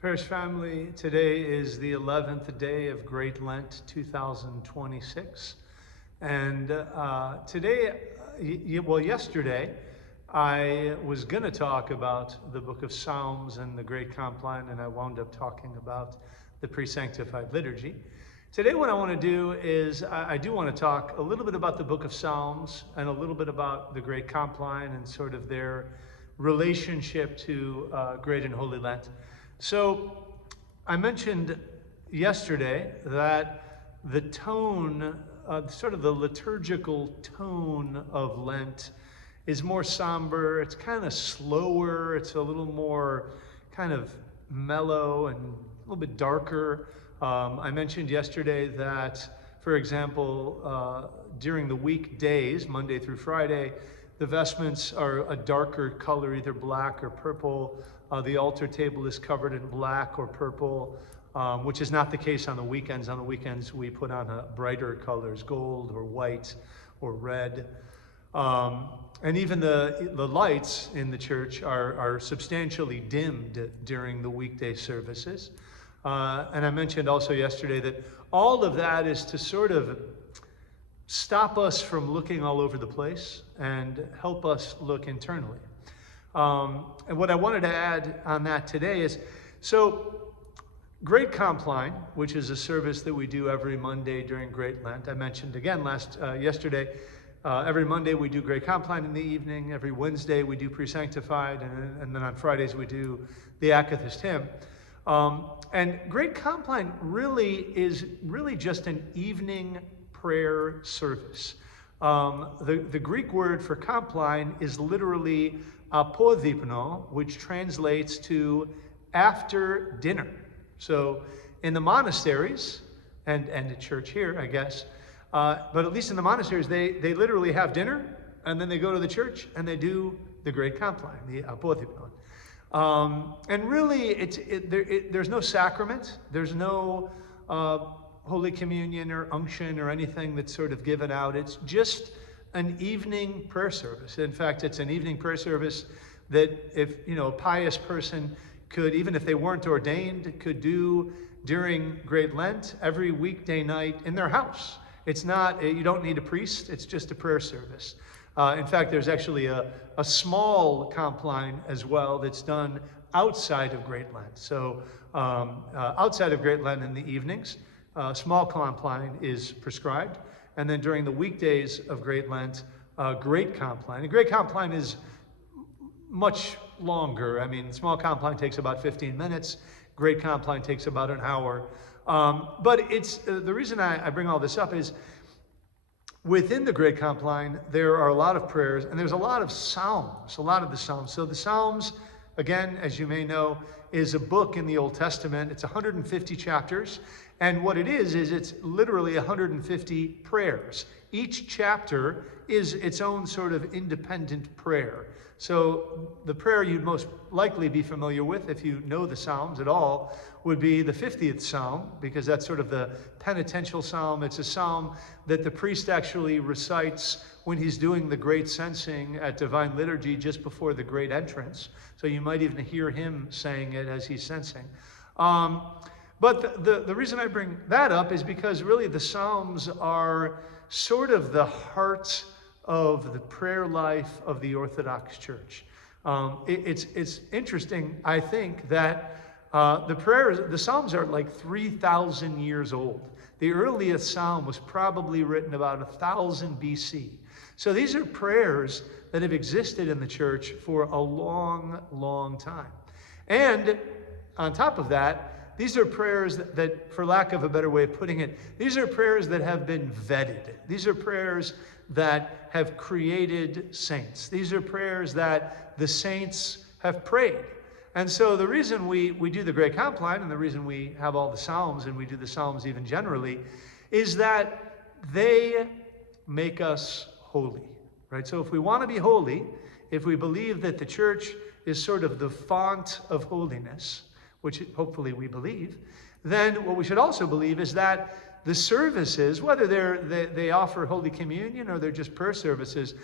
Parish family, today is the 11th day of Great Lent 2026. And yesterday, I was going to talk about the book of Psalms and the Great Compline, and I wound up talking about the pre-sanctified liturgy. Today, what I want to do is I do want to talk a little bit about the book of Psalms and a little bit about the Great Compline and sort of their relationship to Great and Holy Lent. So I mentioned yesterday that the tone, sort of the liturgical tone of Lent is more somber. It's kind of slower. It's a little more kind of mellow and a little bit darker. I mentioned yesterday that, for example, during the weekdays, Monday through Friday, the vestments are a darker color, either black or purple. The altar table is covered in black or purple, which is not the case on the weekends. On the weekends, we put on brighter colors, gold or white or red. And even the lights in the church are substantially dimmed during the weekday services. And I mentioned also yesterday that all of that is to sort of stop us from looking all over the place and help us look internally. And what I wanted to add on that today is, so Great Compline, which is a service that we do every Monday during Great Lent. I mentioned again yesterday, every Monday we do Great Compline in the evening. Every Wednesday we do Pre-Sanctified, and then on Fridays we do the Akathist hymn. And Great Compline is really just an evening prayer service. The Greek word for compline is literally apodipno, which translates to after dinner. So in the monasteries, and the church here, I guess, but at least in the monasteries, they literally have dinner, and then they go to the church, and they do the Great Compline, the apodipno. And really, there's no sacrament, there's no Holy Communion or unction or anything that's sort of given out. It's just an evening prayer service. In fact, it's an evening prayer service that if, a pious person could, even if they weren't ordained, could do during Great Lent every weekday night in their house. It's not, you don't need a priest, it's just a prayer service. In fact, there's actually a small compline as well that's done outside of Great Lent. So outside of Great Lent in the evenings, small compline is prescribed. And then during the weekdays of Great Lent, Great Compline. And Great Compline is much longer. I mean, small compline takes about 15 minutes. Great Compline takes about an hour. But it's the reason I bring all this up is within the Great Compline, there are a lot of prayers, and there's a lot of psalms, a lot of the psalms. So the Psalms, again, as you may know, is a book in the Old Testament. It's 150 chapters. And what it is it's literally 150 prayers. Each chapter is its own sort of independent prayer. So the prayer you'd most likely be familiar with, if you know the Psalms at all, would be the 50th Psalm, because that's sort of the penitential psalm. It's a psalm that the priest actually recites when he's doing the great censing at Divine Liturgy just before the great entrance. So you might even hear him saying it as he's censing. But the reason I bring that up is because really the Psalms are sort of the heart of the prayer life of the Orthodox Church. It's interesting, I think, that the Psalms are like 3,000 years old. The earliest Psalm was probably written about 1000 BC. So these are prayers that have existed in the church for a long, long time. And on top of that, these are prayers that, for lack of a better way of putting it, these are prayers that have been vetted. These are prayers that have created saints. These are prayers that the saints have prayed. And so the reason we do the Great Compline, and the reason we have all the Psalms, and we do the Psalms even generally, is that they make us holy, right? So if we want to be holy, if we believe that the church is sort of the font of holiness, which hopefully we believe, then what we should also believe is that the services, whether they offer Holy Communion or they're just prayer services,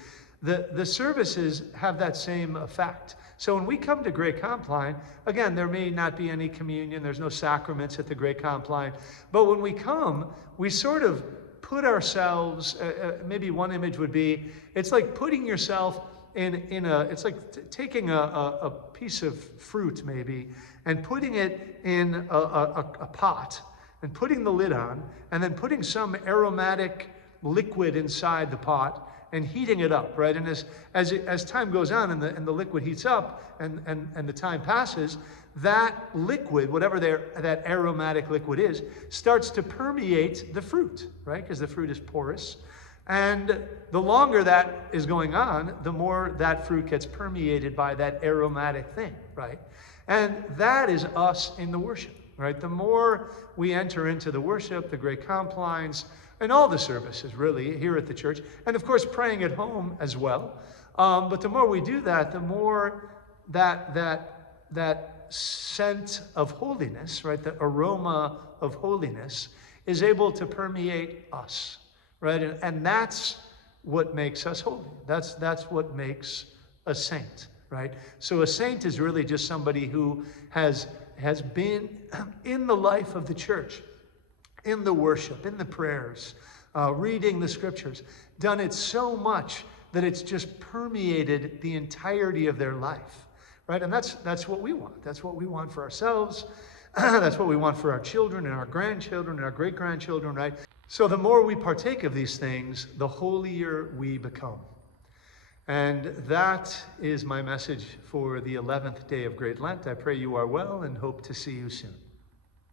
The services have that same effect. So when we come to Great Compline, again, there may not be any communion, there's no sacraments at the Great Compline, but when we come, we sort of put ourselves, maybe one image would be, it's like putting yourself it's like taking a piece of fruit maybe, and putting it in a pot, and putting the lid on, and then putting some aromatic liquid inside the pot, and heating it up, right? And as time goes on and the liquid heats up and the time passes, that liquid, whatever that aromatic liquid is, starts to permeate the fruit, right? Because the fruit is porous. And the longer that is going on, the more that fruit gets permeated by that aromatic thing, right? And that is us in the worship, right? The more we enter into the worship, the Great Complines, and all the services really here at the church, and of course praying at home as well. But the more we do that, the more that scent of holiness, right, the aroma of holiness is able to permeate us, right? And that's what makes us holy. That's what makes a saint, right? So a saint is really just somebody who has been in the life of the church, in the worship, in the prayers, reading the scriptures, done it so much that it's just permeated the entirety of their life, right? And that's what we want. That's what we want for ourselves. That's what we want for our children and our grandchildren and our great-grandchildren, right? So the more we partake of these things, the holier we become. And that is my message for the 11th day of Great Lent. I pray you are well and hope to see you soon.